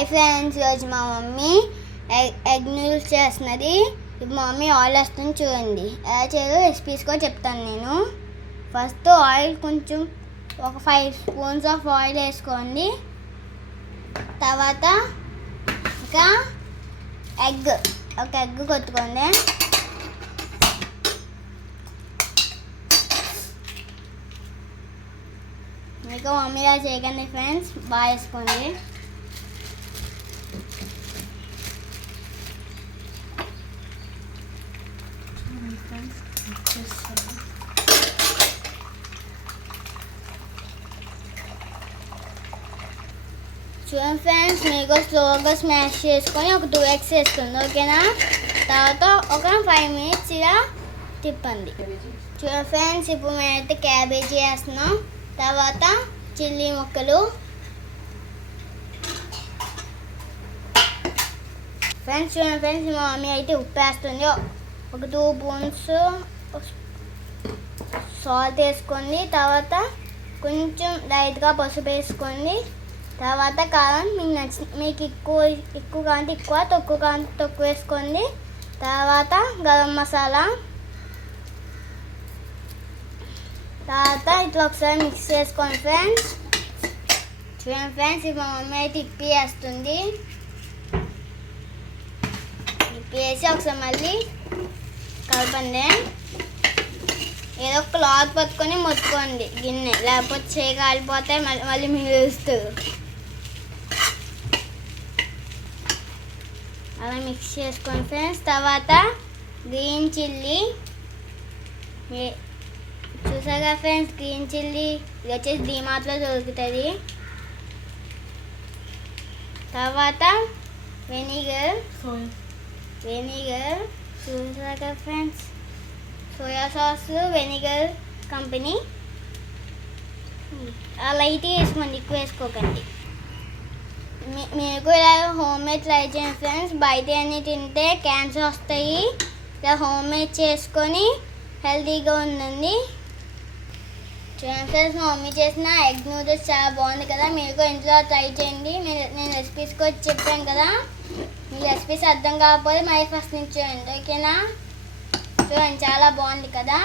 Hi friends, ఈరోజు మా mummy egg noodles చేస్తున్నది. ఇప్పుడు మా మమ్మీ ఆయిల్ వేస్తుంది చూడండి. ఎలా చేయాలో రెసిపీస్ కూడా చెప్తాను నేను. ఫస్ట్ ఆయిల్ కొంచెం ఒక 5 స్పూన్స్ ఆఫ్ ఆయిల్ వేసుకోండి. తర్వాత ఇంకా ఒక ఎగ్ కొట్టుకోండి. మీకు మమ్మీ ఇలా చేయకండి ఫ్రెండ్స్, బాగా వేసుకోండి. చూడండి ఫ్రెండ్స్, మీకు స్లోగా స్మాష్ చేసుకొని ఒక 2 eggs వేస్తుంది, ఓకేనా? తర్వాత ఒక 5 minutes ఇలా తిప్పండి. చూడండి ఫ్రెండ్స్, ఇప్పుడు మేమైతే క్యాబేజీ వేస్తున్నాం. తర్వాత చిల్లీ ముక్కలు. ఫ్రెండ్స్ చూడండి ఫ్రెండ్స్, మా మమ్మీ అయితే ఉప్పు వేస్తుంది. ఒక 2 స్పూన్స్ సాల్ట్ వేసుకోండి. తర్వాత కొంచెం లైట్గా పసుపు వేసుకోండి. తర్వాత కారం మీకు ఎక్కువ కావాలంటే ఎక్కువ, తక్కువ కావాలంటే తక్కువ వేసుకోండి. తర్వాత గరం మసాలా. తర్వాత ఇట్లా ఒకసారి మిక్స్ చేసుకోండి ఫ్రెండ్స్. చూడండి ఫ్రెండ్స్, ఇప్పుడు మా మమ్మీ అయితే ఇప్పి వేస్తుంది. ఇప్పి వేసి ఒకసారి మళ్ళీ కలపండి. ఏదో క్లాత్ పట్టుకొని మొత్తుకోండి గిన్నె, లేకపోతే చేయి కాలిపోతే మళ్ళీ మీరు వేస్తారు. అలా మిక్స్ చేసుకోండి ఫ్రెండ్స్. తర్వాత గ్రీన్ చిల్లీ చూసాగా ఫ్రెండ్స్, గ్రీన్ చిల్లీ ఇది వచ్చేసి డిమార్ట్లో దొరుకుతుంది. తర్వాత వెనిగర్ చూసాగా friends, soya sauce vinegar company. Light వేసుకోండి, ఎక్కువ వేసుకోకండి. మీకు ఇలా హోమ్ మేడ్ ట్రై చేయండి ఫ్రెండ్స్. బయట అన్నీ తింటే క్యాన్సర్ వస్తాయి. ఇలా హోమ్ మేడ్ చేసుకొని హెల్తీగా ఉండండి. చూడండి ఫ్రెండ్స్, మా మమ్మీ చేసిన ఎగ్ నూడిల్స్ చాలా బాగుంది కదా. మీరు ఇంట్లో ట్రై చేయండి. నేను రెసిపీస్ కూడా చెప్పాను కదా. మీ రెసిపీస్ అర్థం కాకపోతే మళ్ళీ ఫస్ట్ నుంచి చూడండి, ఓకేనా? చూడండి చాలా బాగుంది కదా.